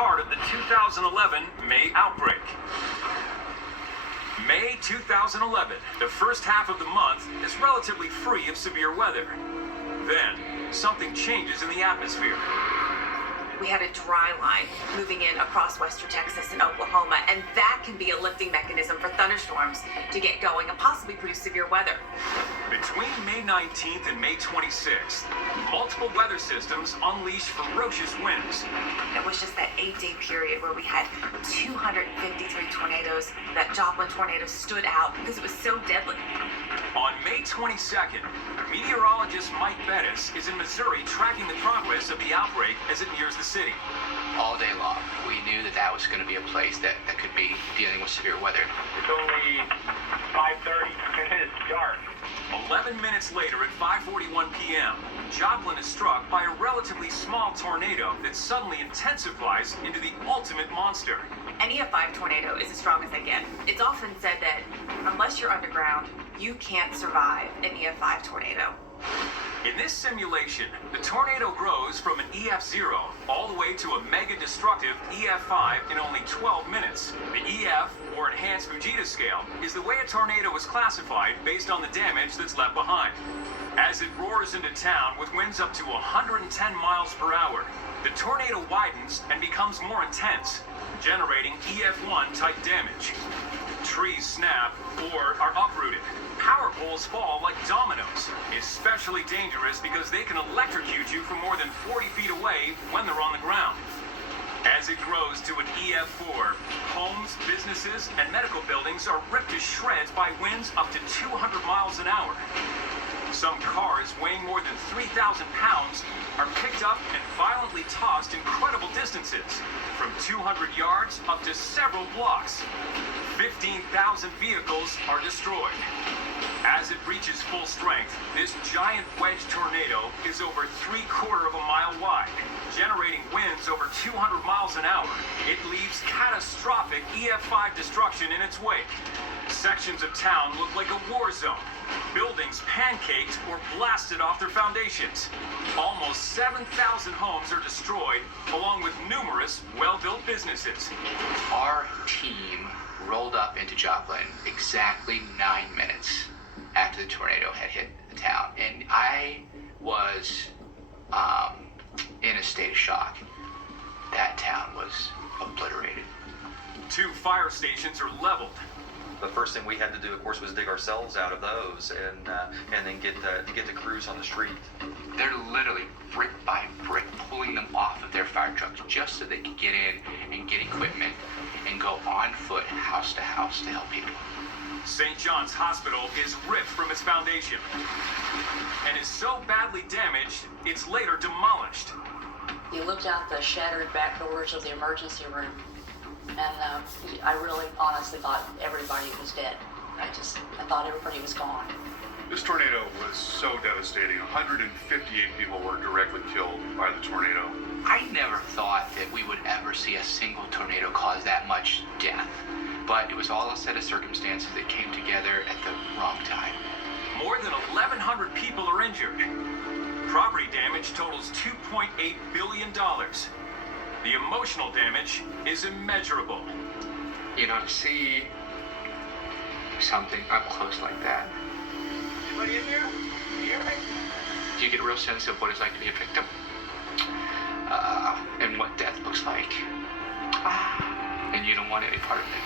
part of the 2011 May outbreak. May 2011, the first half of the month is relatively free of severe weather. Then, something changes in the atmosphere. We had a dry line moving in across western Texas and Oklahoma, and that can be a lifting mechanism for thunderstorms to get going and possibly produce severe weather. Between May 19th and May 26th, multiple weather systems unleashed ferocious winds. It was just that 8-day period where we had 253 tornadoes. That Joplin tornado stood out because it was so deadly. On May 22nd, meteorologist Mike Bettis is in Missouri tracking the progress of the outbreak as it nears the city. All day long, we knew that was going to be a place that could be dealing with severe weather. It's only 5:30 and it's dark. 11 minutes later at 5:41 p.m., Joplin is struck by a relatively small tornado that suddenly intensifies into the ultimate monster. An EF5 tornado is as strong as they get. It's often said that unless you're underground, you can't survive an EF5 tornado. In this simulation, the tornado grows from an EF0 all the way to a mega-destructive EF5 in only 12 minutes. The EF, or Enhanced Fujita Scale, is the way a tornado is classified based on the damage that's left behind. As it roars into town with winds up to 110 miles per hour, the tornado widens and becomes more intense, generating EF1 type damage. Trees snap or are uprooted. Power poles fall like dominoes, especially dangerous because they can electrocute you from more than 40 feet away when they're on the ground. As it grows to an EF4, homes, businesses, and medical buildings are ripped to shreds by winds up to 200 miles an hour. Some cars weighing more than 3,000 pounds are picked up and violently tossed incredible distances, from 200 yards up to several blocks. 15,000 vehicles are destroyed. As it reaches full strength, this giant wedge tornado is over 3/4 of a mile wide, generating winds over 200 miles an hour. It leaves catastrophic EF5 destruction in its wake. Sections of town look like a war zone. Buildings pancaked or blasted off their foundations. Almost 7,000 homes are destroyed, along with numerous well-built businesses. Our team rolled up into Joplin exactly 9 minutes after the tornado had hit the town, and I was in a state of shock. That town was obliterated. 2 fire stations are leveled. The first thing we had to do, of course, was dig ourselves out of those and then get the crews on the street. They're literally brick by brick pulling them off of their fire trucks just so they could get in and get equipment and go on foot house to house to help people. St. John's Hospital is ripped from its foundation and is so badly damaged, it's later demolished. You looked out the shattered back doors of the emergency room, and I really honestly thought everybody was dead. I thought everybody was gone. This tornado was so devastating. 158 people were directly killed by the tornado. I never thought that we would ever see a single tornado cause that much death, but it was all a set of circumstances that came together at the wrong time. More than 1,100 people are injured. Property damage totals $2.8 billion. The emotional damage is immeasurable. You know, to see something up close like that, Anybody in here? you get a real sense of what it's like to be a victim, and what death looks like. And you don't want any part of it.